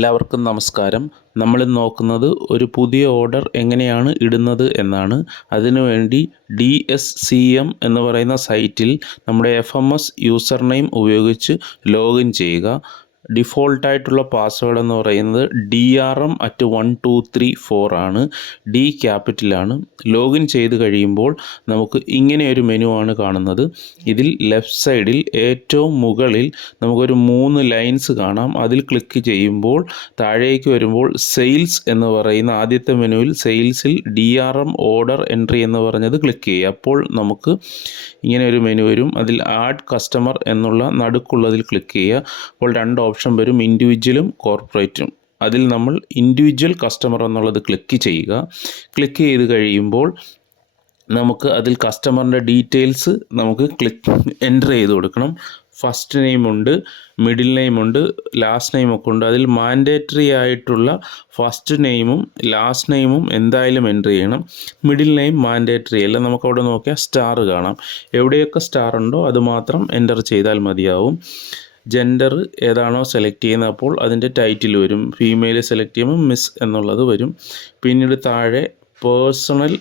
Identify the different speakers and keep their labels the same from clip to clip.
Speaker 1: എല്ലാവർക്കും നമസ്കാരം. നമ്മൾ നോക്കുന്നത് ഒരു പുതിയ ഓർഡർ എങ്ങനെയാണ് ഇടുന്നത് എന്നാണ്. അതിനുവേണ്ടി ഡി എസ് സി എം എന്ന് പറയുന്ന സൈറ്റിൽ നമ്മുടെ F M S user name ഉപയോഗിച്ച് ലോഗിൻ ചെയ്യുക. ഡിഫോൾട്ടായിട്ടുള്ള പാസ്വേഡ് എന്ന് പറയുന്നത് D R M at one two three four ആണ്. ഡി ക്യാപിറ്റലാണ് ലോഗിൻ ചെയ്ത് കഴിയുമ്പോൾ നമുക്ക് ഇങ്ങനെ ഒരു മെനു ആണ് കാണുന്നത്. ഇതിൽ ലെഫ്റ്റ് സൈഡിൽ ഏറ്റവും മുകളിൽ നമുക്കൊരു മൂന്ന് ലൈൻസ് കാണാം. അതിൽ ക്ലിക്ക് ചെയ്യുമ്പോൾ താഴേക്ക് വരുമ്പോൾ സെയിൽസ് എന്ന് പറയുന്ന ആദ്യത്തെ മെനുവിൽ സെയിൽസിൽ D R M order entry എന്ന് പറഞ്ഞത് ക്ലിക്ക് ചെയ്യുക. അപ്പോൾ നമുക്ക് ഇങ്ങനെ ഒരു മെനു വരും. അതിൽ ആഡ് കസ്റ്റമർ എന്നുള്ള നടുക്കുള്ളതിൽ ക്ലിക്ക് ചെയ്യുക. അപ്പോൾ രണ്ട് ഓപ്ഷൻ വരും ഇൻഡിവിജ്വലും കോർപ്പറേറ്റും അതിൽ നമ്മൾ ഇൻഡിവിജ്വൽ കസ്റ്റമർ എന്നുള്ളത് ക്ലിക്ക് ചെയ്യുക. ക്ലിക്ക് ചെയ്ത് കഴിയുമ്പോൾ നമുക്ക് അതിൽ കസ്റ്റമറിന്റെ ഡീറ്റെയിൽസ് നമുക്ക് ക്ലിക്ക് എന്റർ ചെയ്ത് കൊടുക്കണം. ഫസ്റ്റ് നെയിം ഉണ്ട് മിഡിൽ നെയിം ഉണ്ട് ലാസ്റ്റ് നെയിം ഒക്കെ ഉണ്ട്. അതിൽ മാൻഡേറ്ററി ആയിട്ടുള്ള ഫസ്റ്റ് നെയിമും ലാസ്റ്റ് നെയിമും എന്തായാലും എന്റർ ചെയ്യണം. മിഡിൽ നെയിം മാൻഡേറ്ററി അല്ല. നമുക്ക് അവിടെ നോക്കിയാൽ സ്റ്റാർ കാണാം. എവിടെയൊക്കെ സ്റ്റാർ ഉണ്ടോ അത് മാത്രം എന്റർ ചെയ്താൽ മതിയാവും. ജെൻഡർ ഏതാണോ സെലക്ട് ചെയ്യുന്നത് അപ്പോൾ അതിന്റെ ടൈറ്റിൽ വരും. ഫീമെയിൽ സെലക്ട് ചെയ്യുമ്പോൾ മിസ് എന്നുള്ളത് വരും. പിന്നീട് താഴെ പേഴ്സണൽ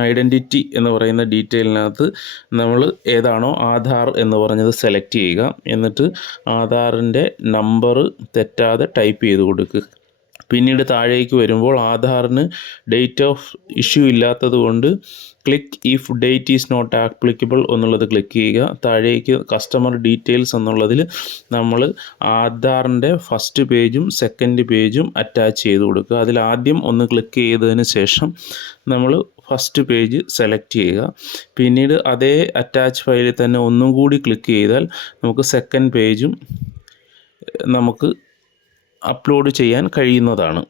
Speaker 1: ഐഡന്റിറ്റി എന്ന് പറയുന്ന ഡീറ്റെയിലിനകത്ത് നമ്മൾ ഏതാണോ ആധാർ എന്ന് പറഞ്ഞത് സെലക്ട് ചെയ്യുക. എന്നിട്ട് ആധാറിന്റെ നമ്പർ തെറ്റാതെ ടൈപ്പ് ചെയ്ത് കൊടുക്കുക. പിന്നീട് താഴേക്ക് വരുമ്പോൾ ആധാറിന് ഡേറ്റ് ഓഫ് ഇഷ്യൂ ഇല്ലാത്തത് കൊണ്ട് click if date is not applicable എന്നുള്ളത് ക്ലിക്ക് ചെയ്യുക. താഴേക്ക് കസ്റ്റമർ ഡീറ്റെയിൽസ് എന്നുള്ളതിൽ നമ്മൾ ആധാറിന്റെ ഫസ്റ്റ് പേജും സെക്കൻഡ് പേജും അറ്റാച്ച് ചെയ്ത് കൊടുക്കുക. അതിൽ ആദ്യം ഒന്ന് ക്ലിക്ക് ചെയ്തതിന് ശേഷം നമ്മൾ ഫസ്റ്റ് പേജ് സെലക്ട് ചെയ്യുക. പിന്നീട് അതേ അറ്റാച്ച് ഫയലിൽ തന്നെ ഒന്നും കൂടി ക്ലിക്ക് ചെയ്താൽ നമുക്ക് സെക്കൻഡ് പേജും നമുക്ക് അപ്ലോഡ് ചെയ്യാൻ കഴിയുന്നതാണ്.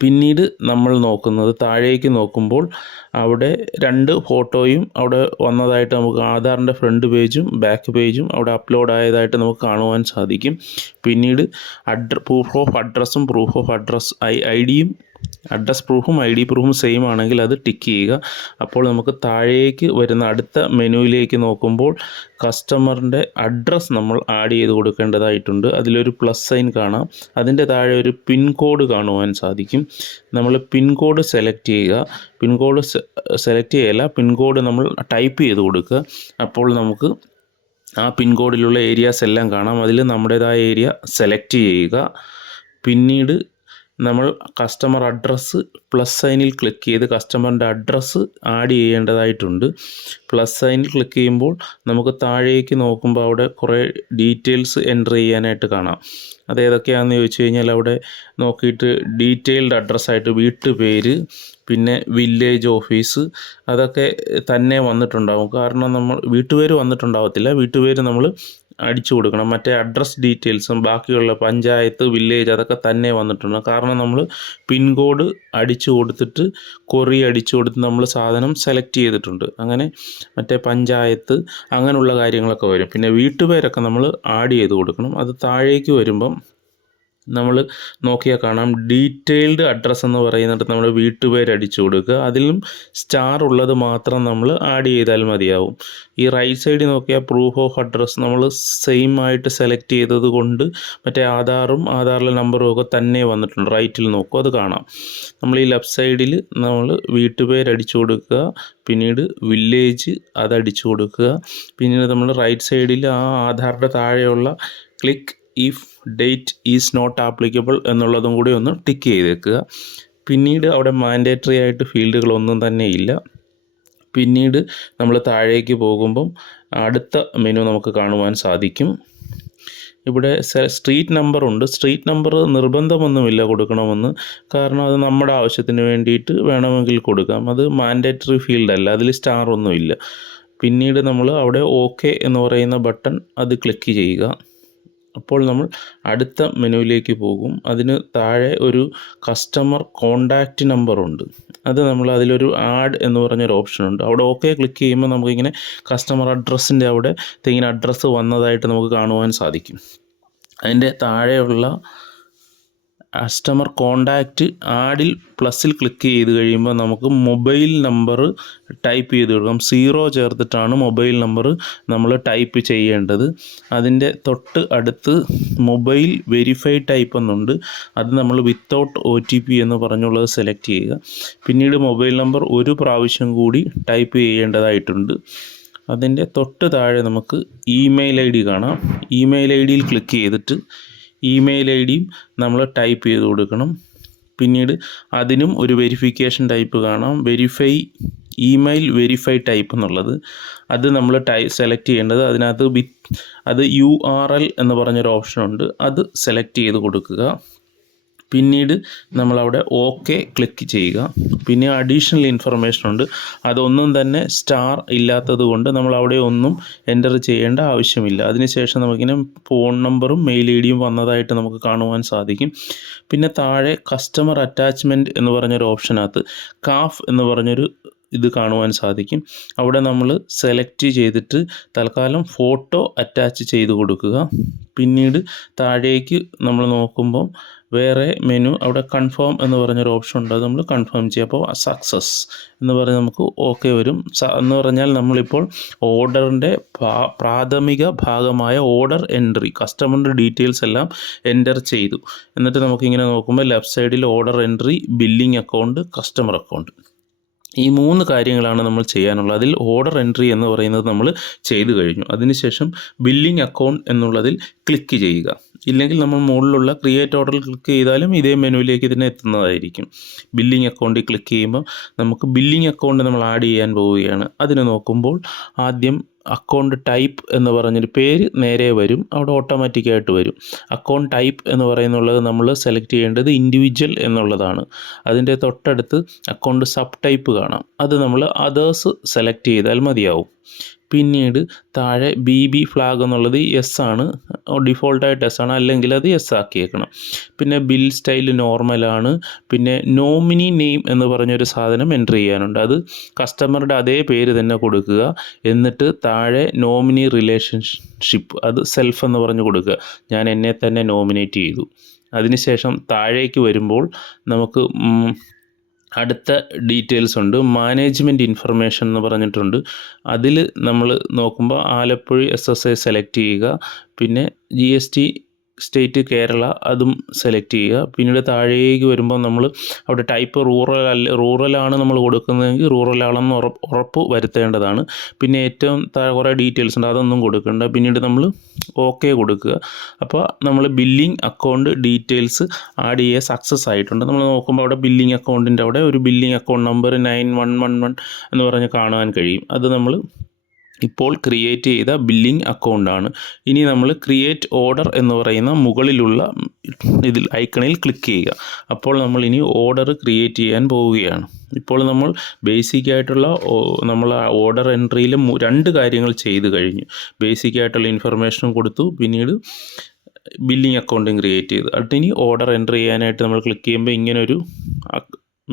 Speaker 1: പിന്നീട് നമ്മൾ നോക്കുന്നത് താഴേക്ക് നോക്കുമ്പോൾ അവിടെ രണ്ട് ഫോട്ടോയും അവിടെ വന്നതായിട്ട് നമുക്ക് ആധാറിന്റെ ഫ്രണ്ട് പേജും ബാക്ക് പേജും അവിടെ അപ്ലോഡ് ആയതായിട്ട് നമുക്ക് കാണുവാൻ സാധിക്കും. പിന്നീട് അഡ്ര പ്രൂഫ് ഓഫ് അഡ്രസ്സും proof of address I I ഡിയും അഡ്രസ് പ്രൂഫും ഐ ഡി പ്രൂഫും സെയിം ആണെങ്കിൽ അത് ടിക്ക് ചെയ്യുക. അപ്പോൾ നമുക്ക് താഴേക്ക് വരുന്ന അടുത്ത മെനുവിലേക്ക് നോക്കുമ്പോൾ കസ്റ്റമറിന്റെ അഡ്രസ്സ് നമ്മൾ ആഡ് ചെയ്ത് കൊടുക്കേണ്ടതായിട്ടുണ്ട്. അതിലൊരു പ്ലസ് സൈൻ കാണാം. അതിന്റെ താഴെ ഒരു പിൻകോഡ് കാണുവാൻ സാധിക്കും. നമ്മൾ പിൻകോഡ് സെലക്ട് ചെയ്യുക. പിൻകോഡ് സെലക്ട് ചെയ്യല്ല പിൻകോഡ് നമ്മൾ ടൈപ്പ് ചെയ്ത് കൊടുക്കുക. അപ്പോൾ നമുക്ക് ആ പിൻകോഡിലുള്ള ഏരിയാസ് എല്ലാം കാണാം. അതിൽ നമ്മുടേതായ ഏരിയ സെലക്ട് ചെയ്യുക. പിന്നീട് നമ്മൾ കസ്റ്റമർ അഡ്രസ്സ് പ്ലസ് സൈനിൽ ക്ലിക്ക് ചെയ്ത് കസ്റ്റമറിന്റെ അഡ്രസ്സ് ആഡ് ചെയ്യേണ്ടതായിട്ടുണ്ട്. പ്ലസ് സൈനിൽ ക്ലിക്ക് ചെയ്യുമ്പോൾ നമുക്ക് താഴേക്ക് നോക്കുമ്പോൾ അവിടെ കുറേ ഡീറ്റെയിൽസ് എന്റർ ചെയ്യാനായിട്ട് കാണാം. അത് ഏതൊക്കെയാണെന്ന് ചോദിച്ചു കഴിഞ്ഞാൽ അവിടെ നോക്കിയിട്ട് ഡീറ്റെയിൽഡ് അഡ്രസ്സായിട്ട് വീട്ടുപേര് പിന്നെ വില്ലേജ് ഓഫീസ് അതൊക്കെ തന്നെ വന്നിട്ടുണ്ടാവും. കാരണം നമ്മൾ വീട്ടുപേര് വന്നിട്ടുണ്ടാവത്തില്ല. വീട്ടുപേര് നമ്മൾ അടിച്ചു കൊടുക്കണം. മറ്റേ അഡ്രസ്സ് ഡീറ്റെയിൽസും ബാക്കിയുള്ള പഞ്ചായത്ത് വില്ലേജ് അതൊക്കെ തന്നെ വന്നിട്ടുണ്ട്. കാരണം നമ്മൾ പിൻകോഡ് അടിച്ചു കൊടുത്തിട്ട് കൊറി അടിച്ചു കൊടുത്ത് നമ്മൾ സാധനം സെലക്ട് ചെയ്തിട്ടുണ്ട്. അങ്ങനെ മറ്റേ പഞ്ചായത്ത് അങ്ങനെയുള്ള കാര്യങ്ങളൊക്കെ വരും. പിന്നെ വീട്ടുപേരൊക്കെ നമ്മൾ ആഡ് ചെയ്ത് കൊടുക്കണം. അത് താഴേക്ക് വരുമ്പം നമ്മൾ നോക്കിയാൽ കാണാം. ഡീറ്റെയിൽഡ് അഡ്രസ്സ് എന്ന് പറയുന്നിട്ട് നമ്മൾ വീട്ടുപേര് അടിച്ചു കൊടുക്കുക. അതിലും സ്റ്റാർ ഉള്ളത് മാത്രം നമ്മൾ ആഡ് ചെയ്താൽ മതിയാവും. ഈ റൈറ്റ് സൈഡിൽ നോക്കിയാൽ പ്രൂഫ് ഓഫ് അഡ്രസ്സ് നമ്മൾ സെയിം ആയിട്ട് സെലക്ട് ചെയ്തത് കൊണ്ട് മറ്റേ ആധാറും ആധാറിലെ നമ്പറും ഒക്കെ തന്നെ വന്നിട്ടുണ്ട്. റൈറ്റിൽ നോക്കും അത് കാണാം. നമ്മൾ ഈ ലെഫ്റ്റ് സൈഡിൽ നമ്മൾ വീട്ടുപേര് അടിച്ചു കൊടുക്കുക. പിന്നീട് വില്ലേജ് അത് അടിച്ചു കൊടുക്കുക. പിന്നീട് നമ്മൾ റൈറ്റ് സൈഡിൽ ആ ആധാറിന്റെ താഴെയുള്ള click if date is not applicable എന്നുള്ളതും കൂടി ഒന്ന് ടിക്ക് ചെയ്തേക്കുക. പിന്നീട് അവിടെ മാൻഡേറ്ററി ആയിട്ട് ഫീൽഡുകളൊന്നും തന്നെ ഇല്ല. പിന്നീട് നമ്മൾ താഴേക്ക് പോകുമ്പം അടുത്ത മെനു നമുക്ക് കാണുവാൻ സാധിക്കും. ഇവിടെ സ്ട്രീറ്റ് നമ്പർ ഉണ്ട്. സ്ട്രീറ്റ് നമ്പർ നിർബന്ധമൊന്നുമില്ല കൊടുക്കണമെന്ന്. കാരണം അത് നമ്മുടെ ആവശ്യത്തിന് വേണ്ടിയിട്ട് വേണമെങ്കിൽ കൊടുക്കാം. അത് മാൻഡേറ്ററി ഫീൽഡ് അല്ല. അതിൽ സ്റ്റാർ ഒന്നുമില്ല. പിന്നീട് നമ്മൾ അവിടെ ഓക്കെ എന്ന് പറയുന്ന ബട്ടൺ അത് ക്ലിക്ക് ചെയ്യുക. അപ്പോൾ നമ്മൾ അടുത്ത മെനുവിലേക്ക് പോകും. അതിന് താഴെ ഒരു കസ്റ്റമർ കോണ്ടാക്റ്റ് നമ്പർ ഉണ്ട്. അത് നമ്മൾ അതിലൊരു ആഡ് എന്ന് പറഞ്ഞൊരു ഓപ്ഷൻ ഉണ്ട്. അവിടെ ഓക്കെ ക്ലിക്ക് ചെയ്യുമ്പോൾ നമുക്കിങ്ങനെ കസ്റ്റമർ അഡ്രസ്സിന്റെ അവിടെ ഇങ്ങനെ അഡ്രസ്സ് വന്നതായിട്ട് നമുക്ക് കാണുവാൻ സാധിക്കും. അതിന്റെ താഴെയുള്ള കസ്റ്റമർ കോണ്ടാക്റ്റ് ആഡിൽ പ്ലസ്സിൽ ക്ലിക്ക് ചെയ്ത് കഴിയുമ്പോൾ നമുക്ക് മൊബൈൽ നമ്പർ ടൈപ്പ് ചെയ്ത് കൊടുക്കാം. സീറോ ചേർത്തിട്ടാണ് മൊബൈൽ നമ്പർ നമ്മൾ ടൈപ്പ് ചെയ്യേണ്ടത്. അതിന്റെ തൊട്ട് അടുത്ത് മൊബൈൽ വെരിഫൈ ടൈപ്പ് എന്നുണ്ട്. അത് നമ്മൾ വിത്തൗട്ട് ഒ ടി പി എന്ന് പറഞ്ഞുള്ളത് സെലക്ട് ചെയ്യുക. പിന്നീട് മൊബൈൽ നമ്പർ ഒരു പ്രാവശ്യം കൂടി ടൈപ്പ് ചെയ്യേണ്ടതായിട്ടുണ്ട്. അതിന്റെ തൊട്ട് താഴെ നമുക്ക് ഇമെയിൽ ഐ ഡി കാണാം. ഇമെയിൽ ഐ ഡിയിൽ ക്ലിക്ക് ചെയ്തിട്ട് ഇമെയിൽ ഐ ഡിയും നമ്മൾ ടൈപ്പ് ചെയ്ത് കൊടുക്കണം. പിന്നീട് അതിനും ഒരു വെരിഫിക്കേഷൻ ടൈപ്പ് കാണാം. വെരിഫൈ ഇമെയിൽ വെരിഫൈ ടൈപ്പ് എന്നുള്ളത്. അത് നമ്മൾ ടൈ സെലക്ട് ചെയ്യേണ്ടത് അതിനകത്ത് വിത്ത് അത് യു ആർ എൽ എന്ന് പറഞ്ഞൊരു ഓപ്ഷൻ ഉണ്ട്. അത് സെലക്ട് ചെയ്ത് കൊടുക്കുക. പിന്നീട് നമ്മളവിടെ ഓക്കെ ക്ലിക്ക് ചെയ്യുക. പിന്നെ അഡീഷണൽ ഇൻഫർമേഷൻ ഉണ്ട്. അതൊന്നും തന്നെ സ്റ്റാർ ഇല്ലാത്തത് കൊണ്ട് നമ്മൾ അവിടെ ഒന്നും എന്റർ ചെയ്യേണ്ട ആവശ്യമില്ല. അതിനുശേഷം നമുക്കിങ്ങനെ ഫോൺ നമ്പറും മെയിൽ ഐ ഡിയും വന്നതായിട്ട് നമുക്ക് കാണുവാൻ സാധിക്കും. പിന്നെ താഴെ കസ്റ്റമർ അറ്റാച്ച്മെന്റ് എന്ന് പറഞ്ഞൊരു ഓപ്ഷനകത്ത് കാഫ് എന്ന് പറഞ്ഞൊരു ഇത് കാണുവാൻ സാധിക്കും. അവിടെ നമ്മൾ സെലക്ട് ചെയ്തിട്ട് തൽക്കാലം ഫോട്ടോ അറ്റാച്ച് ചെയ്ത് കൊടുക്കുക. പിന്നീട് താഴേക്ക് നമ്മൾ നോക്കുമ്പോൾ വേറെ മെനു അവിടെ കൺഫേം എന്ന് പറഞ്ഞൊരു ഓപ്ഷൻ ഉണ്ട്. അത് നമ്മൾ കൺഫേം ചെയ്യുക അപ്പോൾ സക്സസ് എന്ന് പറഞ്ഞ് നമുക്ക് ഓക്കെ വരും. എന്ന് പറഞ്ഞാൽ നമ്മളിപ്പോൾ ഓർഡറിന്റെ പ്രാഥമിക ഭാഗമായ ഓർഡർ എൻട്രി കസ്റ്റമറിന്റെ ഡീറ്റെയിൽസ് എല്ലാം എന്റർ ചെയ്തു. എന്നിട്ട് നമുക്കിങ്ങനെ നോക്കുമ്പോൾ ലെഫ്റ്റ് സൈഡിൽ order entry billing account customer account ഈ മൂന്ന് കാര്യങ്ങളാണ് നമ്മൾ ചെയ്യാനുള്ളത്. അതിൽ ഓർഡർ എൻട്രി എന്ന് പറയുന്നത് നമ്മൾ ചെയ്തു കഴിഞ്ഞു. അതിനുശേഷം ബില്ലിംഗ് അക്കൗണ്ട് എന്നുള്ളതിൽ ക്ലിക്ക് ചെയ്യുക. ഇല്ലെങ്കിൽ നമ്മൾ മുകളിലുള്ള ക്രിയേറ്റ് ഓർഡറിൽ ക്ലിക്ക് ചെയ്താലും ഇതേ മെനുവിലേക്ക് തന്നെ എത്തുന്നതായിരിക്കും. ബില്ലിംഗ് അക്കൗണ്ടിൽ ക്ലിക്ക് ചെയ്യുമ്പോൾ നമുക്ക് ബില്ലിംഗ് അക്കൗണ്ട് നമ്മൾ ആഡ് ചെയ്യാൻ പോവുകയാണ്. അതിന് നോക്കുമ്പോൾ ആദ്യം അക്കൗണ്ട് ടൈപ്പ് എന്ന് പറഞ്ഞൊരു പേര് നേരെ വരും. അവിടെ ഓട്ടോമാറ്റിക്കായിട്ട് വരും. അക്കൗണ്ട് ടൈപ്പ് എന്ന് പറയുന്നുള്ളത് നമ്മൾ സെലക്ട് ചെയ്യേണ്ടത് ഇൻഡിവിജ്വൽ എന്നുള്ളതാണ്. അതിന്റെ തൊട്ടടുത്ത് അക്കൗണ്ട് സബ് ടൈപ്പ് കാണാം. അത് നമ്മൾ അതേഴ്സ് സെലക്ട് ചെയ്താൽ മതിയാവും. പിന്നീട് താഴെ ബി ബി ഫ്ലാഗ് എന്നുള്ളത് എസ് ആണ്. ഡിഫോൾട്ടായിട്ട് എസ് ആണ്. അല്ലെങ്കിൽ അത് എസ് ആക്കിയേക്കണം. പിന്നെ ബിൽ സ്റ്റൈൽ നോർമലാണ് പിന്നെ നോമിനി നെയിം എന്ന് പറഞ്ഞൊരു സാധനം എന്റർ ചെയ്യാനുണ്ട്. അത് കസ്റ്റമറുടെ അതേ പേര് തന്നെ കൊടുക്കുക. എന്നിട്ട് താഴെ നോമിനി റിലേഷൻഷിപ്പ് അത് സെൽഫ് എന്ന് പറഞ്ഞ് കൊടുക്കുക. ഞാൻ എന്നെ തന്നെ നോമിനേറ്റ് ചെയ്തു. അതിനുശേഷം താഴേക്ക് വരുമ്പോൾ നമുക്ക് അടുത്ത ഡീറ്റെയിൽസ് ഉണ്ട്. മാനേജ്മെന്റ് ഇൻഫർമേഷൻ എന്ന് പറഞ്ഞിട്ടുണ്ട്. അതിൽ നമ്മൾ നോക്കുമ്പോൾ Alappuzha S S I select ചെയ്യുക. പിന്നെ G S T state Kerala അതും സെലക്ട് ചെയ്യുക. പിന്നീട് താഴേക്ക് വരുമ്പോൾ നമ്മൾ അവിടെ ടൈപ്പ് റൂറൽ അല്ല റൂറലാണ് നമ്മൾ കൊടുക്കുന്നതെങ്കിൽ റൂറൽ ആണെന്ന് ഉറപ്പ് ഉറപ്പ് വരുത്തേണ്ടതാണ്. പിന്നെ ഏറ്റവും താഴെ കുറേ ഡീറ്റെയിൽസ് ഉണ്ട് അതൊന്നും കൊടുക്കേണ്ട. പിന്നീട് നമ്മൾ ഓക്കെ കൊടുക്കുക. അപ്പോൾ നമ്മൾ ബില്ലിംഗ് അക്കൗണ്ട് ഡീറ്റെയിൽസ് ആഡ് ചെയ്യുക സക്സസ് ആയിട്ടുണ്ട്. നമ്മൾ നോക്കുമ്പോൾ അവിടെ ബില്ലിംഗ് അക്കൗണ്ടിന്റെ അവിടെ ഒരു billing account number nine one one one എന്ന് പറഞ്ഞ് കാണാൻ കഴിയും. അത് നമ്മൾ ഇപ്പോൾ ക്രിയേറ്റ് ചെയ്ത ബില്ലിംഗ് അക്കൗണ്ടാണ് ഇനി നമ്മൾ ക്രിയേറ്റ് ഓർഡർ എന്ന് പറയുന്ന മുകളിലുള്ള ഇതിൽ ഐക്കണിൽ ക്ലിക്ക് ചെയ്യുക. അപ്പോൾ നമ്മൾ ഇനി ഓർഡർ ക്രിയേറ്റ് ചെയ്യാൻ പോവുകയാണ്. ഇപ്പോൾ നമ്മൾ ബേസിക് ആയിട്ടുള്ള നമ്മൾ ഓർഡർ എൻട്രിയിൽ രണ്ട് കാര്യങ്ങൾ ചെയ്തു കഴിഞ്ഞു. ബേസിക് ആയിട്ടുള്ള ഇൻഫർമേഷനും കൊടുത്തു. പിന്നീട് ബില്ലിംഗ് അക്കൗണ്ടും ക്രിയേറ്റ് ചെയ്തു. അടുത്ത് ഇനി ഓർഡർ എന്റർ ചെയ്യാനായിട്ട് നമ്മൾ ക്ലിക്ക് ചെയ്യുമ്പോൾ ഇങ്ങനൊരു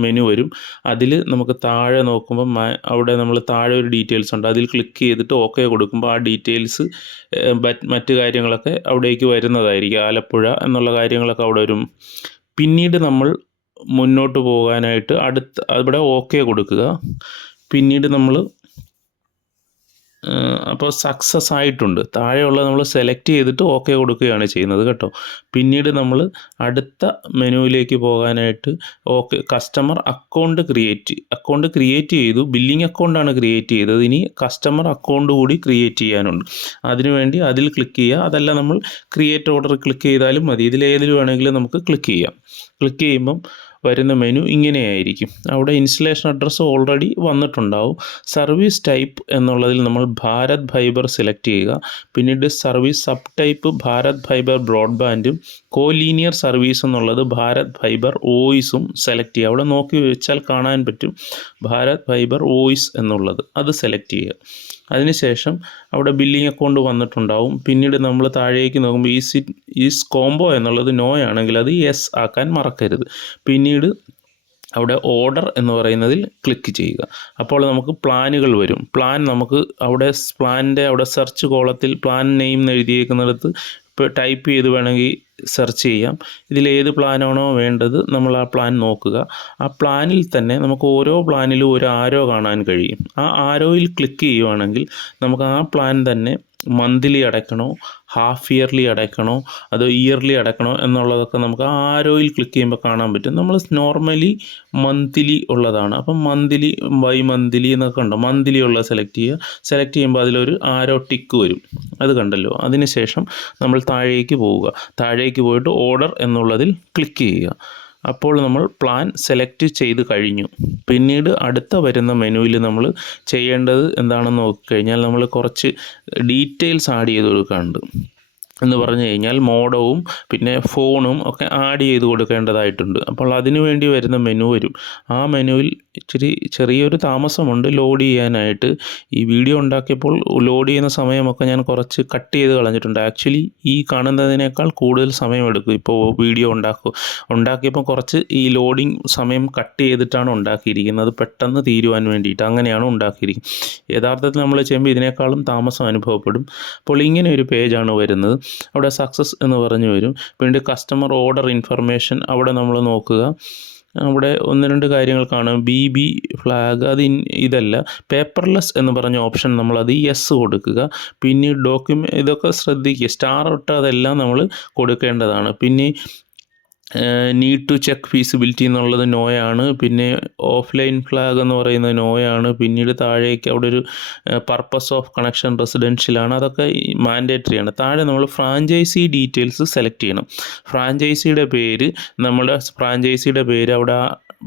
Speaker 1: മെനു വരും. അതിൽ നമുക്ക് താഴെ നോക്കുമ്പോൾ അവിടെ നമ്മൾ താഴെ ഒരു ഡീറ്റെയിൽസ് ഉണ്ട്. അതിൽ ക്ലിക്ക് ചെയ്തിട്ട് ഓക്കെ കൊടുക്കുമ്പോൾ ആ ഡീറ്റെയിൽസ് മറ്റ് കാര്യങ്ങളൊക്കെ അവിടേക്ക് വരുന്നതായിരിക്കും. ആലപ്പുഴ എന്നുള്ള കാര്യങ്ങളൊക്കെ അവിടെ വരും. പിന്നീട് നമ്മൾ മുന്നോട്ട് പോകാനായിട്ട് അടുത്ത അവിടെ ഓക്കെ കൊടുക്കുക. പിന്നീട് നമ്മൾ അപ്പോൾ സക്സസ് ആയിട്ടുണ്ട്. താഴെയുള്ള നമ്മൾ സെലക്ട് ചെയ്തിട്ട് ഓക്കെ കൊടുക്കുകയാണ് ചെയ്യുന്നത് കേട്ടോ. പിന്നീട് നമ്മൾ അടുത്ത മെനുവിലേക്ക് പോകാനായിട്ട് okay customer account create account create ചെയ്തു. ബില്ലിംഗ് അക്കൗണ്ടാണ് ക്രിയേറ്റ് ചെയ്തത്. ഇനി കസ്റ്റമർ അക്കൗണ്ട് കൂടി ക്രിയേറ്റ് ചെയ്യാനുണ്ട്. അതിനുവേണ്ടി അതിൽ ക്ലിക്ക് ചെയ്യുക. അതല്ല നമ്മൾ ക്രിയേറ്റ് ഓർഡർ ക്ലിക്ക് ചെയ്താലും മതി. ഇതിലേതിൽ വേണമെങ്കിലും നമുക്ക് ക്ലിക്ക് ചെയ്യാം. ക്ലിക്ക് ചെയ്യുമ്പം വരുന്ന മെനു ഇങ്ങനെയായിരിക്കും. അവിടെ ഇൻസ്റ്റലേഷൻ അഡ്രസ്സ് ഓൾറെഡി വന്നിട്ടുണ്ടാവും. സർവീസ് ടൈപ്പ് എന്നുള്ളതിൽ നമ്മൾ ഭാരത് ഫൈബർ സെലക്ട് ചെയ്യുക. പിന്നീട് service sub type Bharat fibre ബ്രോഡ്ബാൻഡും കോലീനിയർ സർവീസ് എന്നുള്ളത് ഭാരത് ഫൈബർ ഓയിസും സെലക്ട് ചെയ്യുക. അവിടെ നോക്കി വെച്ചാൽ കാണാൻ പറ്റും. ഭാരത് ഫൈബർ ഓയിസ് എന്നുള്ളത്. അത് സെലക്ട് ചെയ്യുക. അതിനുശേഷം അവിടെ ബില്ലിംഗ് അക്കൗണ്ട് വന്നിട്ടുണ്ടാവും. പിന്നീട് നമ്മൾ താഴേക്ക് നോക്കുമ്പോൾ ഈ സി ഈസ് കോംബോ എന്നുള്ളത് നോ ആണെങ്കിൽ അത് യെസ് ആക്കാൻ മറക്കരുത്. പിന്നീട് അവിടെ ഓർഡർ എന്ന് പറയുന്നതിൽ ക്ലിക്ക് ചെയ്യുക. അപ്പോൾ നമുക്ക് പ്ലാനുകൾ വരും. പ്ലാൻ നമുക്ക് അവിടെ പ്ലാനിന്റെ അവിടെ സെർച്ച് കോളത്തിൽ പ്ലാൻ നെയിം എന്ന് എഴുതിയേക്കുന്നിടത്ത് ടൈപ്പ് ചെയ്ത് വേണമെങ്കിൽ സെർച്ച് ചെയ്യാം. ഇതിലേത് പ്ലാനാണോ വേണ്ടത് നമ്മൾ ആ പ്ലാൻ നോക്കുക. ആ പ്ലാനിൽ തന്നെ നമുക്ക് ഓരോ പ്ലാനിലും ഒരു ആരോ കാണാൻ കഴിയും. ആ ആരോയിൽ ക്ലിക്ക് ചെയ്യുവാണെങ്കിൽ നമുക്ക് ആ പ്ലാൻ തന്നെ മന്ത്ലി അടയ്ക്കണോ? ഹാഫ് ഇയർലി അടയ്ക്കണോ? അതോ ഇയർലി അടയ്ക്കണോ? എന്നുള്ളതൊക്കെ നമുക്ക് ആരോയിൽ ക്ലിക്ക് ചെയ്യുമ്പോൾ കാണാൻ പറ്റും. നമ്മൾ നോർമലി മന്ത്ലി ഉള്ളതാണ്. അപ്പം മന്ത്ലി ബൈ മന്ത്ലി എന്നൊക്കെ ഉണ്ടോ മന്ത്ലി ഉള്ള സെലക്ട് ചെയ്യുക. സെലക്ട് ചെയ്യുമ്പോൾ അതിലൊരു ആരോ ടിക്ക് വരും. അത് കണ്ടല്ലോ? അതിനുശേഷം നമ്മൾ താഴേക്ക് പോവുക. താഴേക്ക് പോയിട്ട് ഓർഡർ എന്നുള്ളതിൽ ക്ലിക്ക് ചെയ്യുക. അപ്പോൾ നമ്മൾ പ്ലാൻ സെലക്ട് ചെയ്ത് കഴിഞ്ഞു. പിന്നീട് അടുത്ത വരുന്ന മെനുവിൽ നമ്മൾ ചെയ്യേണ്ടത് എന്താണെന്ന് നോക്കിക്കഴിഞ്ഞാൽ നമ്മൾ കുറച്ച് ഡീറ്റെയിൽസ് ആഡ് ചെയ്ത് കൊടുക്കാനുണ്ട്. എന്ന് പറഞ്ഞു കഴിഞ്ഞാൽ മോഡവും പിന്നെ ഫോണും ഒക്കെ ആഡ് ചെയ്ത് കൊടുക്കേണ്ടതായിട്ടുണ്ട്. അപ്പോൾ അതിനു വേണ്ടി വരുന്ന മെനു വരും. ആ മെനുവിൽ ഇച്ചിരി ചെറിയൊരു താമസമുണ്ട് ലോഡ് ചെയ്യാനായിട്ട്. ഈ വീഡിയോ ഉണ്ടാക്കിയപ്പോൾ ലോഡ് ചെയ്യുന്ന സമയമൊക്കെ ഞാൻ കുറച്ച് കട്ട് ചെയ്ത് കളഞ്ഞിട്ടുണ്ട്. ആക്ച്വലി ഈ കാണുന്നതിനേക്കാൾ കൂടുതൽ സമയമെടുക്കും. ഇപ്പോൾ വീഡിയോ ഉണ്ടാക്കും ഉണ്ടാക്കിയപ്പോൾ കുറച്ച് ഈ ലോഡിങ് സമയം കട്ട് ചെയ്തിട്ടാണ് ഉണ്ടാക്കിയിരിക്കുന്നത്. പെട്ടെന്ന് തീരുവാൻ വേണ്ടിയിട്ട് അങ്ങനെയാണ് ഉണ്ടാക്കിയിരിക്കുന്നത്. യഥാർത്ഥത്തിൽ നമ്മൾ ചെയ്യുമ്പോൾ ഇതിനേക്കാളും താമസം അനുഭവപ്പെടും. അപ്പോൾ ഇങ്ങനെ ഒരു പേജാണ് വരുന്നത്. അവിടെ സക്സസ് എന്ന് പറഞ്ഞു വരും. പിന്നീട് കസ്റ്റമർ ഓർഡർ ഇൻഫർമേഷൻ അവിടെ നമ്മൾ നോക്കുക. അവിടെ ഒന്ന് രണ്ട് കാര്യങ്ങൾ കാണാം. ബി ബി ഫ്ലാഗ് അത് ഇതല്ല. പേപ്പർലെസ് എന്ന് പറഞ്ഞ ഓപ്ഷൻ നമ്മൾ നമ്മളത് യെസ് കൊടുക്കുക. പിന്നെ ഡോക്യുമെന്റ് ഇതൊക്കെ ശ്രദ്ധിക്കുക. സ്റ്റാർ ഇട്ട് അതെല്ലാം നമ്മൾ കൊടുക്കേണ്ടതാണ്. പിന്നെ നീഡ് ടു ചെക്ക് ഫീസിബിലിറ്റി എന്നുള്ളത് നോയാണ്. പിന്നെ ഓഫ്ലൈൻ ഫ്ലാഗ് എന്ന് പറയുന്നത് നോയാണ്. പിന്നീട് താഴേക്ക് അവിടെ ഒരു പർപ്പസ് ഓഫ് കണക്ഷൻ റെസിഡൻഷ്യലാണ് അതൊക്കെ മാൻഡേറ്ററി ആണ്. താഴെ നമ്മൾ ഫ്രാഞ്ചൈസി ഡീറ്റെയിൽസ് സെലക്ട് ചെയ്യണം. ഫ്രാഞ്ചൈസിയുടെ പേര് നമ്മുടെ ഫ്രാഞ്ചൈസിയുടെ പേര് അവിടെ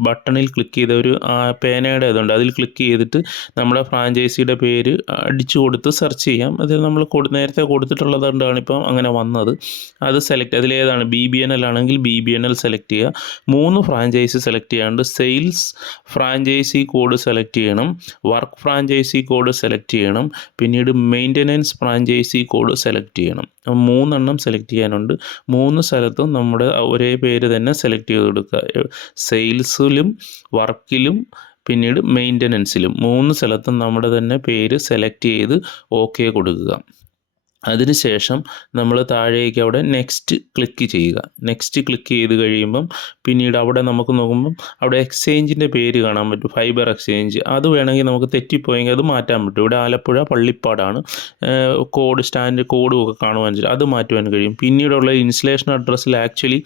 Speaker 1: ബട്ടണിൽ ക്ലിക്ക് ചെയ്ത ഒരു പേനയുടെ ഇതുണ്ട്. അതിൽ ക്ലിക്ക് ചെയ്തിട്ട് നമ്മുടെ ഫ്രാഞ്ചൈസിയുടെ പേര് അടിച്ചു കൊടുത്ത് സെർച്ച് ചെയ്യാം. അതിൽ നമ്മൾ കൊടു നേരത്തെ കൊടുത്തിട്ടുള്ളത് കൊണ്ടാണ് ഇപ്പം അങ്ങനെ വന്നത്. അത് സെലക്ട് അതിലേതാണ് ബി ബി എൻ എൽ ആണെങ്കിൽ B B N L select ചെയ്യുക. മൂന്ന് ഫ്രാഞ്ചൈസി സെലക്ട് ചെയ്യാണ്ട് സെയിൽസ് ഫ്രാഞ്ചൈസി കോഡ് സെലക്ട് ചെയ്യണം. വർക്ക് ഫ്രാഞ്ചൈസി കോഡ് സെലക്ട് ചെയ്യണം. പിന്നീട് മെയിന്റനൻസ് ഫ്രാഞ്ചൈസി കോഡ് സെലക്ട് ചെയ്യണം. മൂന്നെണ്ണം സെലക്ട് ചെയ്യാനുണ്ട്. മൂന്ന് സ്ഥലത്തും നമ്മുടെ ഒരേ പേര് തന്നെ സെലക്ട് ചെയ്ത് കൊടുക്കുക. സെയിൽസിലും വർക്കിലും പിന്നീട് മെയിന്റനൻസിലും മൂന്ന് സ്ഥലത്തും നമ്മുടെ തന്നെ പേര് സെലക്ട് ചെയ്ത് ഓക്കെ കൊടുക്കുക. അതിനുശേഷം നമ്മൾ താഴേക്ക് അവിടെ നെക്സ്റ്റ് ക്ലിക്ക് ചെയ്യുക. നെക്സ്റ്റ് ക്ലിക്ക് ചെയ്ത് കഴിയുമ്പം പിന്നീട് അവിടെ നമുക്ക് നോക്കുമ്പം അവിടെ എക്സ്ചേഞ്ചിന്റെ പേര് കാണാൻ പറ്റും. ഫൈബർ എക്സ്ചേഞ്ച് അത് വേണമെങ്കിൽ നമുക്ക് തെറ്റിപ്പോയെങ്കിൽ അത് മാറ്റാൻ പറ്റും. ഇവിടെ ആലപ്പുഴ പള്ളിപ്പാടാണ്. കോഡ് സ്റ്റാൻഡ് കോഡും ഒക്കെ കാണുവാൻ പറ്റും അത് മാറ്റുവാൻ കഴിയും. പിന്നീടുള്ള ഇൻസ്റ്റലേഷൻ അഡ്രസ്സിൽ ആക്ച്വലി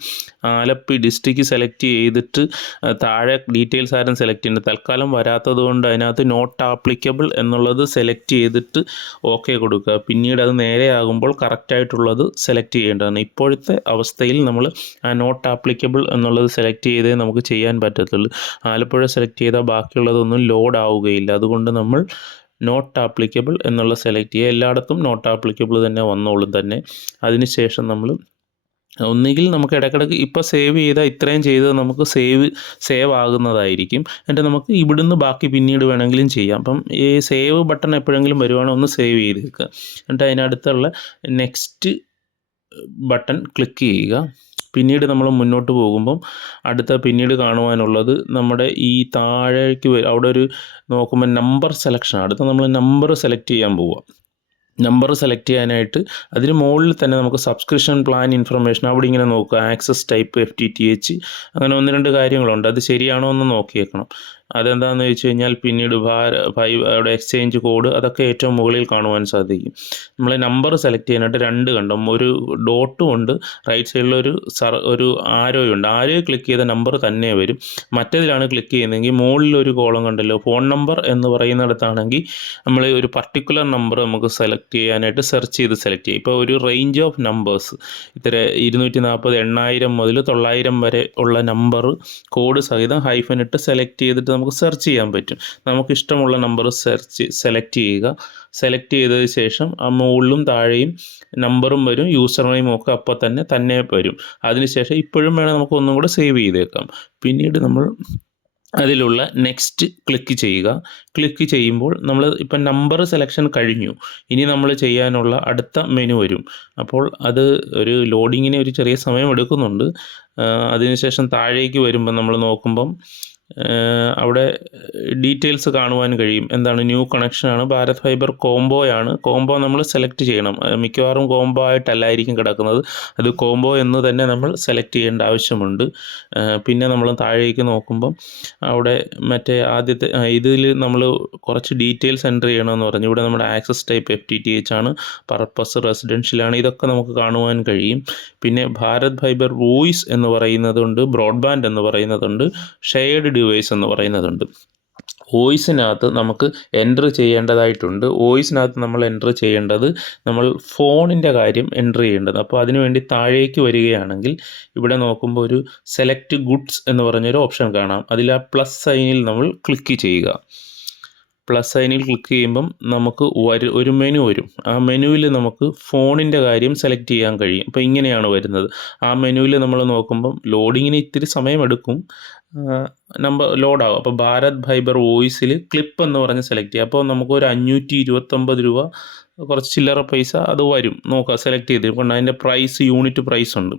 Speaker 1: ആലപ്പി ഡിസ്ട്രിക്റ്റ് സെലക്ട് ചെയ്തിട്ട് താഴെ ഡീറ്റെയിൽസ് ആരും സെലക്ട് ചെയ്യുന്നത് തൽക്കാലം വരാത്തത് കൊണ്ട് അതിനകത്ത് നോട്ട് ആപ്ലിക്കബിൾ എന്നുള്ളത് സെലക്ട് ചെയ്തിട്ട് ഓക്കെ കൊടുക്കുക. പിന്നീട് അത് നേരെ ആകുമ്പോൾ കറക്റ്റായിട്ടുള്ളത് സെലക്ട് ചെയ്യേണ്ടതാണ്. ഇപ്പോഴത്തെ അവസ്ഥയിൽ നമ്മൾ നോട്ട് ആപ്ലിക്കബിൾ എന്നുള്ളത് സെലക്ട് ചെയ്തേ നമുക്ക് ചെയ്യാൻ പറ്റത്തുള്ളൂ. ആലപ്പുഴ സെലക്ട് ചെയ്താൽ ബാക്കിയുള്ളതൊന്നും ലോഡ് ആവുകയില്ല. അതുകൊണ്ട് നമ്മൾ നോട്ട് ആപ്ലിക്കബിൾ എന്നുള്ള സെലക്ട് ചെയ്യുക. എല്ലായിടത്തും നോട്ട് ആപ്ലിക്കബിൾ തന്നെ വന്നോളും തന്നെ. അതിനുശേഷം നമ്മൾ ഒന്നുകിൽ നമുക്ക് ഇടയ്ക്കിടയ്ക്ക് ഇപ്പോൾ സേവ് ചെയ്താൽ ഇത്രയും ചെയ്തത് നമുക്ക് സേവ് സേവ് ആകുന്നതായിരിക്കും. എന്നിട്ട് നമുക്ക് ഇവിടുന്ന് ബാക്കി പിന്നീട് വേണമെങ്കിലും ചെയ്യാം. അപ്പം ഈ സേവ് ബട്ടൺ എപ്പോഴെങ്കിലും വരുവാണെങ്കിൽ ഒന്ന് സേവ് ചെയ്ത് വെക്കുക എന്നിട്ട് അതിനടുത്തുള്ള നെക്സ്റ്റ് ബട്ടൺ ക്ലിക്ക് ചെയ്യുക. പിന്നീട് നമ്മൾ മുന്നോട്ട് പോകുമ്പം അടുത്ത പിന്നീട് കാണുവാനുള്ളത് നമ്മുടെ ഈ താഴേക്ക് അവിടെ ഒരു നോക്കുമ്പോൾ നമ്പർ സെലക്ഷൻ അടുത്ത നമ്മൾ നമ്പർ സെലക്ട് ചെയ്യാൻ പോവുക. നമ്പർ സെലക്ട് ചെയ്യാനായിട്ട് അതിന് മുകളിൽ തന്നെ നമുക്ക് സബ്സ്ക്രിപ്ഷൻ പ്ലാൻ ഇൻഫർമേഷൻ അവിടെ ഇങ്ങനെ നോക്കുക. Access type F T T H അങ്ങനെ ഒന്ന് രണ്ട് കാര്യങ്ങളുണ്ട്. അത് ശരിയാണോ എന്ന് നോക്കിയേക്കണം. അതെന്താണെന്ന് വെച്ച് കഴിഞ്ഞാൽ പിന്നീട് ഭാര അവിടെ എക്സ്ചേഞ്ച് കോഡ് അതൊക്കെ ഏറ്റവും മുകളിൽ കാണുവാൻ സാധിക്കും. നമ്മൾ നമ്പർ സെലക്ട് ചെയ്യാനായിട്ട് രണ്ട് കണ്ടും. ഒരു ഡോട്ടും ഉണ്ട് റൈറ്റ് സൈഡിലൊരു സർ ഒരു ആരോയുണ്ട് ആരോ ക്ലിക്ക് ചെയ്ത നമ്പർ തന്നെ വരും. മറ്റേതിലാണ് ക്ലിക്ക് ചെയ്യുന്നതെങ്കിൽ മുകളിൽ ഒരു കോളം കണ്ടല്ലോ ഫോൺ നമ്പർ എന്ന് പറയുന്നിടത്താണെങ്കിൽ നമ്മൾ ഒരു പർട്ടിക്കുലർ നമ്പർ നമുക്ക് സെലക്ട് ചെയ്യാനായിട്ട് സെർച്ച് ചെയ്ത് സെലക്ട് ചെയ്യും. ഇപ്പോൾ ഒരു റേഞ്ച് ഓഫ് നമ്പേഴ്സ് ഇത്ര ഇരുന്നൂറ്റി നാൽപ്പത് എണ്ണായിരം മുതൽ തൊള്ളായിരം വരെ ഉള്ള നമ്പർ കോഡ് സഹിതം ഹൈഫൻ ഇട്ട് സെലക്ട് ചെയ്തിട്ട് നമുക്ക് സെർച്ച് ചെയ്യാൻ പറ്റും. നമുക്ക് ഇഷ്ടമുള്ള നമ്പർ സെർച്ച് സെലക്ട് ചെയ്യുക. സെലക്ട് ചെയ്തതിന് ശേഷം ആ മുകളിലും താഴെയും നമ്പറും വരും യൂസർ നെയിം ഒക്കെ അപ്പോൾ തന്നെ തന്നെ വരും. അതിനുശേഷം ഇപ്പോഴും വേണം നമുക്ക് ഒന്നും കൂടെ സേവ് ചെയ്തേക്കാം. പിന്നീട് നമ്മൾ അതിലുള്ള നെക്സ്റ്റ് ക്ലിക്ക് ചെയ്യുക. ക്ലിക്ക് ചെയ്യുമ്പോൾ നമ്മൾ ഇപ്പം നമ്പർ സെലക്ഷൻ കഴിഞ്ഞു. ഇനി നമ്മൾ ചെയ്യാനുള്ള അടുത്ത മെനു വരും. അപ്പോൾ അത് ഒരു ലോഡിങ്ങിന് ഒരു ചെറിയ സമയം എടുക്കുന്നുണ്ട്. അതിനുശേഷം താഴേക്ക് വരുമ്പോൾ നമ്മൾ നോക്കുമ്പം അവിടെ ഡീറ്റെയിൽസ് കാണുവാൻ കഴിയും. എന്താണ് ന്യൂ കണക്ഷനാണ് ഭാരത് ഫൈബർ കോംബോയാണ് കോംബോ നമ്മൾ സെലക്ട് ചെയ്യണം. മിക്കവാറും കോംബോ ആയിട്ടല്ലായിരിക്കും കിടക്കുന്നത്. അത് കോംബോ എന്ന് തന്നെ നമ്മൾ സെലക്ട് ചെയ്യേണ്ട ആവശ്യമുണ്ട്. പിന്നെ നമ്മൾ താഴേക്ക് നോക്കുമ്പം അവിടെ മറ്റേ ആദ്യത്തെ ഇതിൽ നമ്മൾ കുറച്ച് ഡീറ്റെയിൽസ് എന്റർ ചെയ്യണമെന്ന് പറഞ്ഞു. ഇവിടെ നമ്മുടെ access type F T T H ആണ്. പർപ്പസ് റെസിഡൻഷ്യലാണ് ഇതൊക്കെ നമുക്ക് കാണുവാൻ കഴിയും. പിന്നെ ഭാരത് ഫൈബർ വോയിസ് എന്ന് പറയുന്നതുണ്ട്. ബ്രോഡ്ബാൻഡ് എന്ന് പറയുന്നതുണ്ട്. ഷെയർഡ് ഡിവൈസ് എന്ന് പറയുന്നതുണ്ട്. വോയിസിനകത്ത് നമുക്ക് എന്റർ ചെയ്യേണ്ടതായിട്ടുണ്ട്. വോയിസിനകത്ത് നമ്മൾ എന്റർ ചെയ്യേണ്ടത് നമ്മൾ ഫോണിന്റെ കാര്യം എന്റർ ചെയ്യേണ്ടത്. അപ്പോൾ അതിനുവേണ്ടി താഴേക്ക് വരികയാണെങ്കിൽ ഇവിടെ നോക്കുമ്പോൾ ഒരു സെലക്ട് ഗുഡ്സ് എന്ന് പറഞ്ഞൊരു ഓപ്ഷൻ കാണാം. അതിൽ ആ പ്ലസ് സൈനിൽ നമ്മൾ ക്ലിക്ക് ചെയ്യുക. പ്ലസ് സൈനിൽ ക്ലിക്ക് ചെയ്യുമ്പം നമുക്ക് വരു ഒരു മെനു വരും. ആ മെനുവിൽ നമുക്ക് ഫോണിന്റെ കാര്യം സെലക്ട് ചെയ്യാൻ കഴിയും. അപ്പോൾ ഇങ്ങനെയാണ് വരുന്നത്. ആ മെനുവിൽ നമ്മൾ നോക്കുമ്പം ലോഡിങ്ങിന് ഇത്തിരി സമയമെടുക്കും നമ്പർ ലോഡാകും അപ്പോൾ ഭാരത് ഫൈബർ വോയിസിൽ ക്ലിപ്പ് എന്ന് പറഞ്ഞ് സെലക്ട് ചെയ്യുക അപ്പോൾ നമുക്ക് ഒരു അഞ്ഞൂറ്റി ഇരുപത്തൊമ്പത് രൂപ കുറച്ച് ചില്ലറ പൈസ അത് വരും. നോക്കുക സെലക്ട് ചെയ്ത്. കൊണ്ട് അതിന്റെ പ്രൈസ് യൂണിറ്റ് പ്രൈസ് ഉണ്ട്.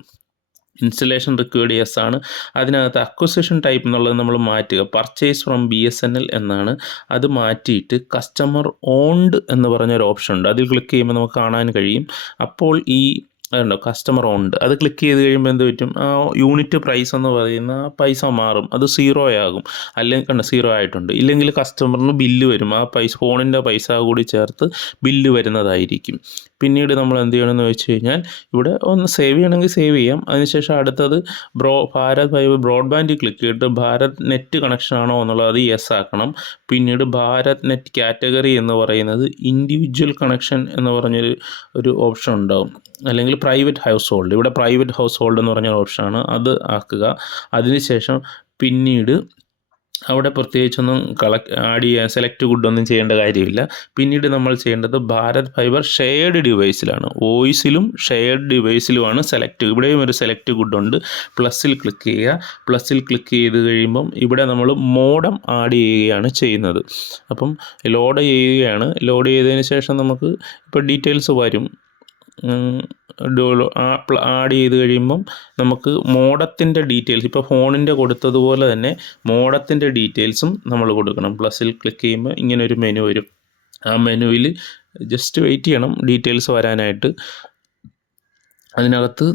Speaker 1: ഇൻസ്റ്റലേഷൻ റിക്വേർഡ് യെസ് ആണ്. അതിനകത്ത് അക്വസിഷൻ ടൈപ്പ് എന്നുള്ളത് നമ്മൾ മാറ്റുക. Purchase from B S N L എന്നാണ്. അത് മാറ്റിയിട്ട് കസ്റ്റമർ ഓൺഡ് എന്ന് പറഞ്ഞൊരു ഓപ്ഷൻ ഉണ്ട്. അതിൽ ക്ലിക്ക് ചെയ്യുമ്പോൾ നമുക്ക് കാണാൻ കഴിയും. അപ്പോൾ ഈ അതുണ്ടോ? കസ്റ്റമർ ഉണ്ട്. അത് ക്ലിക്ക് ചെയ്ത് കഴിയുമ്പോൾ എന്ത് പറ്റും? ആ യൂണിറ്റ് പ്രൈസ് എന്ന് പറയുന്ന പൈസ മാറും. അത് സീറോ ആകും. അല്ലെങ്കിൽ കണ്ട സീറോ ആയിട്ടുണ്ട്. ഇല്ലെങ്കിൽ കസ്റ്റമറിന് ബില്ല് വരും. ആ പൈസ ഫോണിന്റെ പൈസ കൂടി ചേർത്ത് ബില്ല് വരുന്നതായിരിക്കും. പിന്നീട് നമ്മൾ എന്ത് ചെയ്യണമെന്ന് വെച്ച് കഴിഞ്ഞാൽ ഇവിടെ ഒന്ന് സേവ് ചെയ്യണമെങ്കിൽ സേവ് ചെയ്യാം. അതിനുശേഷം അടുത്തത് bro Bharat fibre broadband click ചെയ്തിട്ട് ഭാരത് നെറ്റ് കണക്ഷൻ ആണോ എന്നുള്ളത് യെസ് ആക്കണം. പിന്നീട് ഭാരത് നെറ്റ് കാറ്റഗറി എന്ന് പറയുന്നത് ഇൻഡിവിജ്വൽ കണക്ഷൻ എന്ന് പറഞ്ഞൊരു ഒരു ഓപ്ഷൻ ഉണ്ടാവും. അല്ലെങ്കിൽ പ്രൈവറ്റ് ഹൗസ് ഹോൾഡ് ഇവിടെ പ്രൈവറ്റ് ഹൗസ് ഹോൾഡ് എന്ന് പറഞ്ഞ ഓപ്ഷനാണ് അത് ആക്കുക. അതിനുശേഷം പിന്നീട് അവിടെ പ്രത്യേകിച്ചൊന്നും കളക്ട് ആഡ് ചെയ്യാൻ സെലക്ട് ഗുഡ് ഒന്നും ചെയ്യേണ്ട കാര്യമില്ല. പിന്നീട് നമ്മൾ ചെയ്യേണ്ടത് ഭാരത് ഫൈബർ ഷെയർഡ് ഡിവൈസിലാണ് വോയിസിലും ഷെയർഡ് ഡിവൈസിലുമാണ് സെലക്ട് ഇവിടെയും ഒരു സെലക്ട് ഗുഡ് ഉണ്ട്. പ്ലസ്സിൽ ക്ലിക്ക് ചെയ്യുക. പ്ലസ്സിൽ ക്ലിക്ക് ചെയ്ത് കഴിയുമ്പം ഇവിടെ നമ്മൾ മോഡം ആഡ് ചെയ്യുകയാണ് ചെയ്യുന്നത്. അപ്പം ലോഡ് ചെയ്യുകയാണ്. ലോഡ് ചെയ്തതിന് ശേഷം നമുക്ക് ഇപ്പോൾ ഡീറ്റെയിൽസ് വരും. ആഡ് ചെയ്ത് കഴിയുമ്പം നമുക്ക് മോഡത്തിന്റെ ഡീറ്റെയിൽസ് ഇപ്പോൾ ഫോണിന്റെ കൊടുത്തതുപോലെ തന്നെ മോഡത്തിന്റെ ഡീറ്റെയിൽസും നമ്മൾ കൊടുക്കണം. പ്ലസ്സിൽ ക്ലിക്ക് ചെയ്യുമ്പോൾ ഇങ്ങനെ ഒരു മെനു വരും. ആ മെനുവിൽ ജസ്റ്റ് വെയിറ്റ് ചെയ്യണം. ഡീറ്റെയിൽസ് വരാനായിട്ട്. അതിനകത്ത്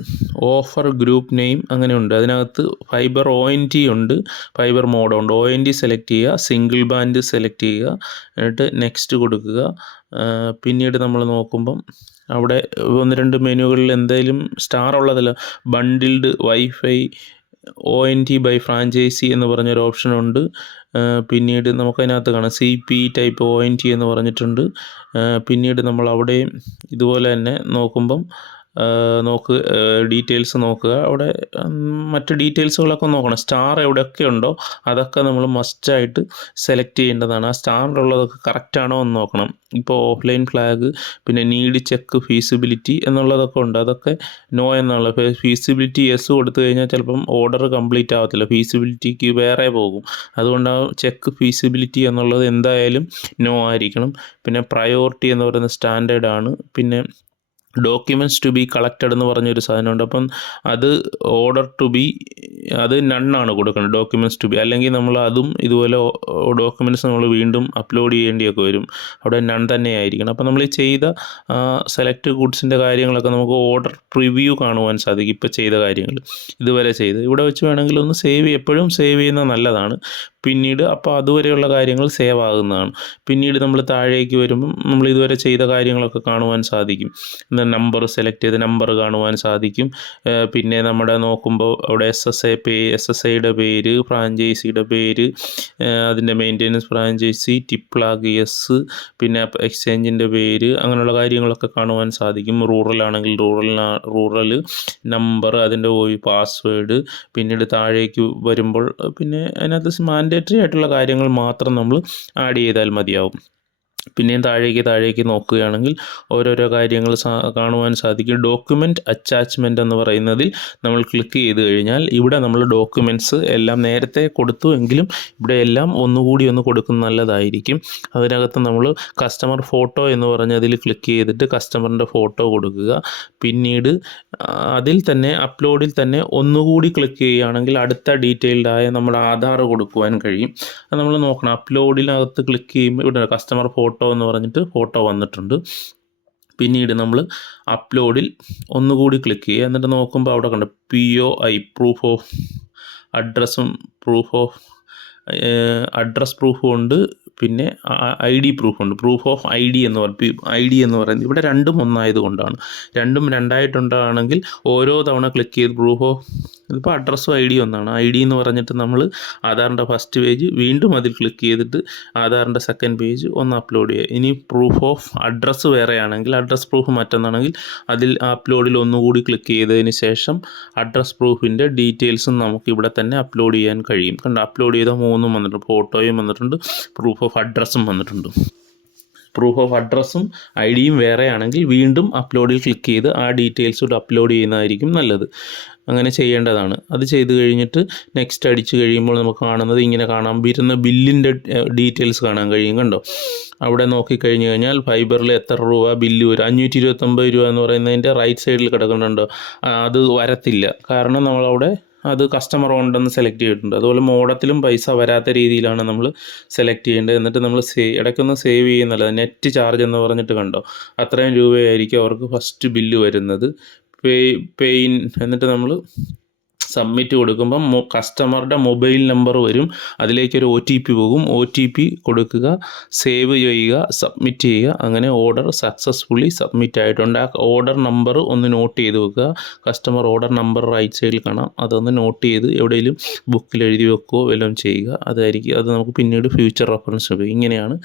Speaker 1: ഓഫർ ഗ്രൂപ്പ് നെയിം അങ്ങനെ ഉണ്ട് അതിനകത്ത് ഫൈബർ ഒ എൻ ടി ഉണ്ട്. ഫൈബർ മോഡുണ്ട് ഒ എൻ ടി സെലക്ട് ചെയ്യുക സിംഗിൾ ബാൻഡ് സെലക്ട് ചെയ്യുക എന്നിട്ട് നെക്സ്റ്റ് കൊടുക്കുക. പിന്നീട് നമ്മൾ നോക്കുമ്പം അവിടെ ഒന്ന് രണ്ട് മെനുകളിൽ എന്തെങ്കിലും സ്റ്റാർ ഉള്ളതല്ല bundled wifi O N T by franchise എന്ന് പറഞ്ഞൊരു ഓപ്ഷനുണ്ട് പിന്നീട് നമുക്കതിനകത്ത് കാണാം. C P type O N T എന്ന് പറഞ്ഞിട്ടുണ്ട്. പിന്നീട് നമ്മൾ അവിടെയും ഇതുപോലെ തന്നെ നോക്കുമ്പം നോക്ക് ഡീറ്റെയിൽസ് നോക്കുക. അവിടെ മറ്റ് ഡീറ്റെയിൽസുകളൊക്കെ നോക്കണം. സ്റ്റാർ എവിടെയൊക്കെ ഉണ്ടോ അതൊക്കെ നമ്മൾ മസ്റ്റായിട്ട് സെലക്ട് ചെയ്യേണ്ടതാണ്. ആ സ്റ്റാറിലുള്ളതൊക്കെ കറക്റ്റാണോ എന്ന് നോക്കണം. ഇപ്പോൾ ഓഫ്ലൈൻ ഫ്ലാഗ് പിന്നെ നീഡ് ചെക്ക് ഫീസിബിലിറ്റി എന്നുള്ളതൊക്കെ ഉണ്ട്. അതൊക്കെ നോ എന്നുള്ള ഫീസിബിലിറ്റി യെസ് കൊടുത്തു കഴിഞ്ഞാൽ ചിലപ്പം ഓർഡർ കംപ്ലീറ്റ് ആവത്തില്ല. ഫീസിബിലിറ്റിക്ക് വേറെ പോകും. അതുകൊണ്ട് ആ ചെക്ക് ഫീസിബിലിറ്റി എന്നുള്ളത് എന്തായാലും നോ ആയിരിക്കണം. പിന്നെ പ്രയോറിറ്റി എന്ന് പറയുന്ന സ്റ്റാൻഡേർഡാണ് പിന്നെ ഡോക്യുമെന്റ്സ് ടു ബി കളക്റ്റഡ് എന്ന് പറഞ്ഞൊരു സാധനമുണ്ട്. അപ്പം അത് ഓർഡർ ടു ബി അത് നണ്ണാണ് കൊടുക്കുന്നത് ഡോക്യുമെന്റ്സ് ടു ബി അല്ലെങ്കിൽ നമ്മൾ അതും ഇതുപോലെ ഡോക്യുമെന്റ്സ് നമ്മൾ വീണ്ടും അപ്ലോഡ് ചെയ്യേണ്ടിയൊക്കെ വരും. അവിടെ നൺ തന്നെ ആയിരിക്കണം. അപ്പം നമ്മൾ ഈ ചെയ്ത സെലക്ട് ഗുഡ്സിന്റെ കാര്യങ്ങളൊക്കെ നമുക്ക് ഓർഡർ പ്രിവ്യൂ കാണുവാൻ സാധിക്കും ഇപ്പോൾ ചെയ്ത കാര്യങ്ങൾ. ഇതുവരെ ചെയ്ത്. ഇവിടെ വെച്ച് വേണമെങ്കിൽ ഒന്ന് സേവ് എപ്പോഴും സേവ് ചെയ്യുന്നത് നല്ലതാണ്. പിന്നീട് അപ്പോൾ അതുവരെയുള്ള കാര്യങ്ങൾ സേവ് ആകുന്നതാണ്. പിന്നീട് നമ്മൾ താഴേക്ക് വരുമ്പം നമ്മൾ ഇതുവരെ ചെയ്ത കാര്യങ്ങളൊക്കെ കാണുവാൻ സാധിക്കും. നമ്പർ സെലക്ട് ചെയ്ത് നമ്പർ കാണുവാൻ സാധിക്കും. പിന്നെ നമ്മുടെ നോക്കുമ്പോൾ അവിടെ എസ് എസ് എ പേ എസ് എസ് ഐയുടെ പേര് ഫ്രാഞ്ചൈസിയുടെ പേര് അതിന്റെ മെയിന്റെനൻസ് ഫ്രാഞ്ചൈസി ടിപ്ലാഗ് എസ് പിന്നെ എക്സ്ചേഞ്ചിന്റെ പേര് അങ്ങനെയുള്ള കാര്യങ്ങളൊക്കെ കാണുവാൻ സാധിക്കും. റൂറൽ ആണെങ്കിൽ റൂറൽ റൂറൽ നമ്പർ അതിന്റെ പാസ്വേഡ് പിന്നീട് താഴേക്ക് വരുമ്പോൾ പിന്നെ അതിനകത്ത് മാൻഡേറ്ററി ആയിട്ടുള്ള കാര്യങ്ങൾ മാത്രം നമ്മൾ ആഡ് ചെയ്താൽ മതിയാവും. പിന്നെയും താഴേക്ക് താഴേക്ക് നോക്കുകയാണെങ്കിൽ ഓരോരോ കാര്യങ്ങൾ കാണുവാൻ സാധിക്കും. ഡോക്യുമെന്റ് അറ്റാച്ച്മെന്റ് എന്ന് പറയുന്നതിൽ നമ്മൾ ക്ലിക്ക് ചെയ്ത് കഴിഞ്ഞാൽ ഇവിടെ നമ്മൾ ഡോക്യുമെന്റ്സ് എല്ലാം നേരത്തെ കൊടുത്തു എങ്കിലും ഇവിടെ എല്ലാം ഒന്നുകൂടി ഒന്ന് കൊടുക്കുന്ന നല്ലതായിരിക്കും. അതിനകത്ത് നമ്മൾ കസ്റ്റമർ ഫോട്ടോ എന്ന് പറഞ്ഞതിൽ ക്ലിക്ക് ചെയ്തിട്ട് കസ്റ്റമറിന്റെ ഫോട്ടോ കൊടുക്കുക. പിന്നീട് അതിൽ തന്നെ അപ്ലോഡിൽ തന്നെ ഒന്നുകൂടി ക്ലിക്ക് ചെയ്യുകയാണെങ്കിൽ അടുത്ത ഡീറ്റെയിൽഡായ നമ്മുടെ ആധാർ കൊടുക്കുവാൻ കഴിയും. അത് നമ്മൾ നോക്കണം. അപ്ലോഡിനകത്ത് ക്ലിക്ക് ചെയ്യുമ്പോൾ ഇവിടെ കസ്റ്റമർ ഫോട്ടോ എന്ന് പറഞ്ഞിട്ട് ഫോട്ടോ വന്നിട്ടുണ്ട്. പിന്നീട് നമ്മൾ അപ്ലോഡിൽ ഒന്നുകൂടി ക്ലിക്ക് ചെയ്യുക. എന്നിട്ട് നോക്കുമ്പോൾ അവിടെ കണ്ട്? P O I proof of അഡ്രസ്സും പ്രൂഫ് ഓഫ് അഡ്രസ് പ്രൂഫും ഉണ്ട്. പിന്നെ ഐ ഡി പ്രൂഫുണ്ട് പ്രൂഫ് ഓഫ് ഐ ഡി എന്ന് പറയും ഐ ഡി എന്ന് പറയുന്നത് ഇവിടെ രണ്ടും ഒന്നായത് കൊണ്ടാണ്. രണ്ടും രണ്ടായിട്ടുണ്ടാണെങ്കിൽ ഓരോ തവണ ക്ലിക്ക് ചെയ്ത് പ്രൂഫ് ഓഫ് ഇതിപ്പോൾ അഡ്രസ്സും ഐ ഡി ഒന്നാണ്. ഐ ഡി എന്ന് പറഞ്ഞിട്ട് നമ്മൾ ആധാറിന്റെ ഫസ്റ്റ് പേജ് വീണ്ടും അതിൽ ക്ലിക്ക് ചെയ്തിട്ട് ആധാറിന്റെ സെക്കൻഡ് പേജ് ഒന്ന് അപ്ലോഡ് ചെയ്യുക. ഇനി പ്രൂഫ് ഓഫ് അഡ്രസ്സ് വേറെയാണെങ്കിൽ അഡ്രസ്സ് പ്രൂഫ് മറ്റൊന്നാണെങ്കിൽ അതിൽ അപ്ലോഡിൽ ഒന്നുകൂടി ക്ലിക്ക് ചെയ്തതിന് ശേഷം അഡ്രസ്സ് പ്രൂഫിന്റെ ഡീറ്റെയിൽസും നമുക്ക് ഇവിടെ തന്നെ അപ്ലോഡ് ചെയ്യാൻ കഴിയും. കണ്ട്? അപ്ലോഡ് ചെയ്ത മൂന്നും വന്നിട്ടുണ്ട്. ഫോട്ടോയും വന്നിട്ടുണ്ട്. പ്രൂഫ് ഓഫ് അഡ്രസ്സും വന്നിട്ടുണ്ട്. പ്രൂഫ് ഓഫ് അഡ്രസ്സും ഐ ഡിയും വേറെയാണെങ്കിൽ വീണ്ടും അപ്ലോഡിൽ ക്ലിക്ക് ചെയ്ത് ആ ഡീറ്റെയിൽസ് കൂടെ അപ്ലോഡ് ചെയ്യുന്നതായിരിക്കും നല്ലത്. അങ്ങനെ ചെയ്യേണ്ടതാണ്. അത് ചെയ്ത് കഴിഞ്ഞിട്ട് നെക്സ്റ്റ് അടിച്ച് കഴിയുമ്പോൾ നമുക്ക് കാണുന്നത് ഇങ്ങനെ കാണാം. വരുന്ന ബില്ലിന്റെ ഡീറ്റെയിൽസ് കാണാൻ കഴിയും കണ്ടോ? അവിടെ നോക്കിക്കഴിഞ്ഞ് കഴിഞ്ഞാൽ ഫൈബറിൽ എത്ര രൂപ ബില്ല് വരും? അഞ്ഞൂറ്റി ഇരുപത്തൊമ്പത് രൂപ എന്ന് പറയുന്നതിന്റെ റൈറ്റ് സൈഡിൽ കിടക്കുന്നുണ്ടോ? അത് വരത്തില്ല. കാരണം നമ്മളവിടെ അത് കസ്റ്റമർ ഉണ്ടെന്ന് സെലക്ട് ചെയ്തിട്ടുണ്ട്. അതുപോലെ മോഡത്തിലും പൈസ വരാത്ത രീതിയിലാണ് നമ്മൾ സെലക്ട് ചെയ്യേണ്ടത്. എന്നിട്ട് നമ്മൾ സേവ് ഇടയ്ക്കൊന്ന് സേവ് ചെയ്യുന്നല്ല നെറ്റ് ചാർജ് എന്ന് പറഞ്ഞിട്ട് കണ്ടോ? അത്രയും രൂപയായിരിക്കും അവർക്ക് ഫസ്റ്റ് ബില്ല് വരുന്നത്. പേ പെയിൻ എന്നിട്ട് നമ്മൾ സബ്മിറ്റ് കൊടുക്കുമ്പം കസ്റ്റമറുടെ മൊബൈൽ നമ്പർ വരും. അതിലേക്കൊരു ഒ ടി പി പോകും. ഒ ടി പി കൊടുക്കുക സേവ് ചെയ്യുക സബ്മിറ്റ് ചെയ്യുക. അങ്ങനെ ഓർഡർ സക്സസ്ഫുള്ളി സബ്മിറ്റ് ആയിട്ടുണ്ട്. ആ ഓർഡർ നമ്പർ ഒന്ന് നോട്ട് ചെയ്ത് വെക്കുക. കസ്റ്റമർ ഓർഡർ നമ്പർ റൈറ്റ് സൈഡിൽ കാണാം. അതൊന്ന് നോട്ട് ചെയ്ത് എവിടെയെങ്കിലും ബുക്കിൽ എഴുതി വെക്കുകയോ വല്ലതും ചെയ്യുക. അതായിരിക്കും. അത് നമുക്ക് പിന്നീട് ഫ്യൂച്ചർ റെഫറൻസ് ഉപയോഗിക്കും ഇങ്ങനെയാണ്